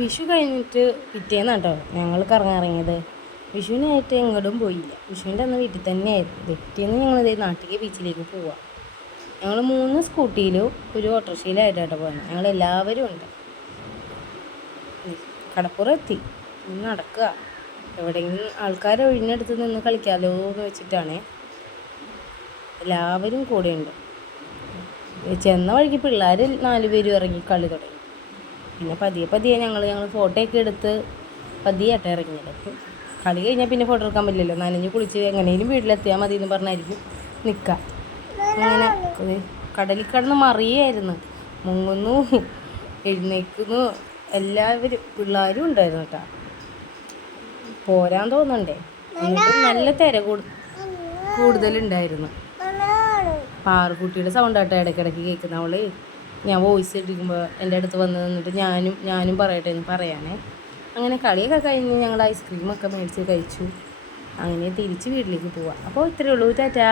വിഷു കഴിഞ്ഞിട്ട് പിറ്റേന്നാട്ടോ ഞങ്ങൾ കറങ്ങാനിറങ്ങിയത്. വിഷുവിനായിട്ട് എങ്ങോട്ടും പോയില്ല. വിഷുവിൻ്റെ അന്ന് വീട്ടിൽ തന്നെയായിരുന്നു. പിറ്റേന്ന് ഞങ്ങളിതേ നാട്ടിലേക്ക് ബീച്ചിലേക്ക് പോവാം. ഞങ്ങൾ 3 സ്കൂട്ടിയിലും ഒരു ഓട്ടോറിക്ഷയിലായിട്ടാട്ടോ പോകുന്നത്. ഞങ്ങളെല്ലാവരും ഉണ്ട്. കടപ്പുറം എത്തി. നടക്കുക, എവിടെയെങ്കിലും ആൾക്കാർ ഒഴിഞ്ഞെടുത്ത് നിന്ന് കളിക്കാമല്ലോ എന്ന് വെച്ചിട്ടാണ് എല്ലാവരും കൂടെയുണ്ട്. ചെന്ന വഴിക്ക് പിള്ളേർ 4 പേരും ഇറങ്ങി കളി തുടങ്ങി. പിന്നെ പതിയെ ഞങ്ങൾ ഫോട്ടോയൊക്കെ എടുത്ത് പതിയായിട്ട് ഇറങ്ങിയത്. കളി കഴിഞ്ഞാൽ പിന്നെ ഫോട്ടോ എടുക്കാൻ പറ്റില്ലല്ലോ. നനഞ്ഞ് കുളിച്ച് എങ്ങനെയും വീട്ടിലെത്തിയാൽ മതി എന്ന് പറഞ്ഞായിരിക്കും നിൽക്കുക. അങ്ങനെ കടലിൽ കിടന്ന് മറിയായിരുന്നു. മുങ്ങുന്നു, എഴുന്നേക്കുന്നു, എല്ലാവരും പിള്ളേരും ഉണ്ടായിരുന്നു കേട്ടോ. പോരാൻ തോന്നണ്ടേ, എന്നിട്ട് നല്ല തിര കൂടുതലുണ്ടായിരുന്നു. പാറുക്കുട്ടിയുടെ സൗണ്ട് ആട്ടോ ഇടയ്ക്കിടയ്ക്ക് കേൾക്കുന്ന. അവൾ ഞാൻ വോയിസ് ഇട്ടിരിക്കുമ്പോൾ എൻ്റെ അടുത്ത് വന്ന് നിന്നിട്ട് ഞാനും പറയട്ടെ എന്ന് പറയാനേ. അങ്ങനെ കളിയൊക്കെ കഴിഞ്ഞ് ഞങ്ങൾ ഐസ്ക്രീമൊക്കെ മേടിച്ച് കഴിച്ചു. അങ്ങനെ തിരിച്ച് വീട്ടിലേക്ക് പോവാം. അപ്പോൾ ഇത്രയേ ഉള്ളൂ. ടാറ്റാ.